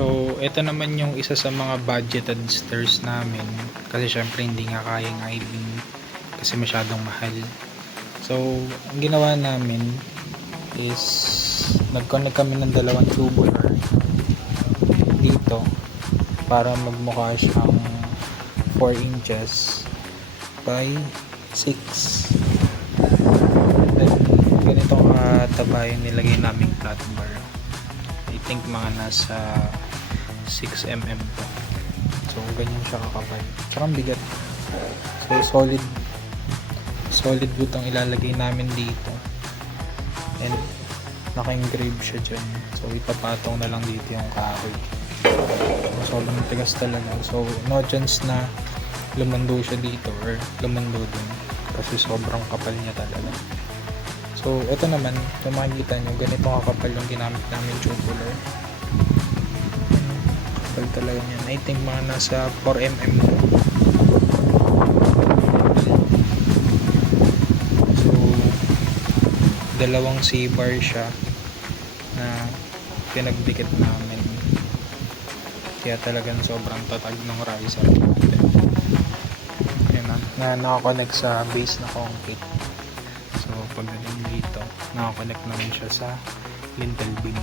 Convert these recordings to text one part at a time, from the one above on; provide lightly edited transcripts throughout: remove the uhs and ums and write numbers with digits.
So, ito naman yung isa sa mga budgeted stairs namin. Kasi syempre hindi nga kayang I-beam kasi masyadong mahal. So, ang ginawa namin is nag-connect kami ng dalawang tubular dito para magmukha siyang 4 inches by 6. Then, ganitong kataba yung nilagay naming flat bar. I think mga nasa 6 mm to. So, ganyan siya kakapal. Tsaka ang bigat. So, solid wood ang ilalagay namin dito. And, naka-engrave siya dyan. So, ipapatong na lang dito yung kahoy. Sobrang tigas talaga. So, no chance na lumando siya dito or lumando dun. Kasi sobrang kapal niya talaga. So, ito naman, kung makikita nyo, ganito kakapal yung ginamit namin tubular. Kapal talaga yan. I think mga nasa 4 mm. So, dalawang C-bar siya na pinagdikit namin. Kaya talagang sobrang tatag ng riser natin. Yan na nakakonect sa base na concrete. So, pagdating dito, nakakonect naman siya sa lintel beam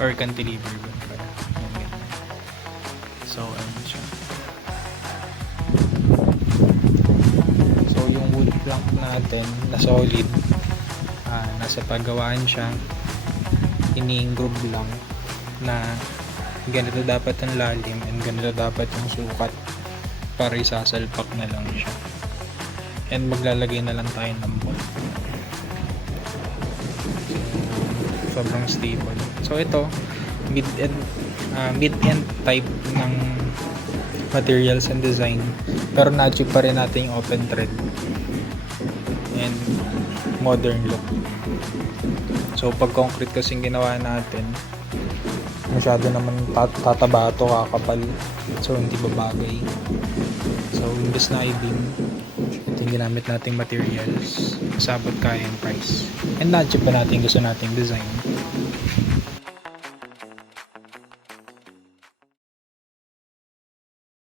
or cantilever beam pala. So, ayun siya. So, yung wood plank natin na solid, nasa paggawaan siya, ini-groove lang na ganito dapat ang lalim and ganito dapat yung sukat para isasalpak na lang siya. And maglalagay na lang tayo ng bolt. Sobrang stable. So ito, mid-end type ng materials and design, pero na-achieve pa rin natin yung open thread and modern look. So pag concrete kasing ginawa natin, masyado naman tataba ito, kakapal. So hindi babagay. So imbes na i-beam, ito yung ginamit nating materials, sabot kaya yung price, and na-achieve pa natin gusto nating design.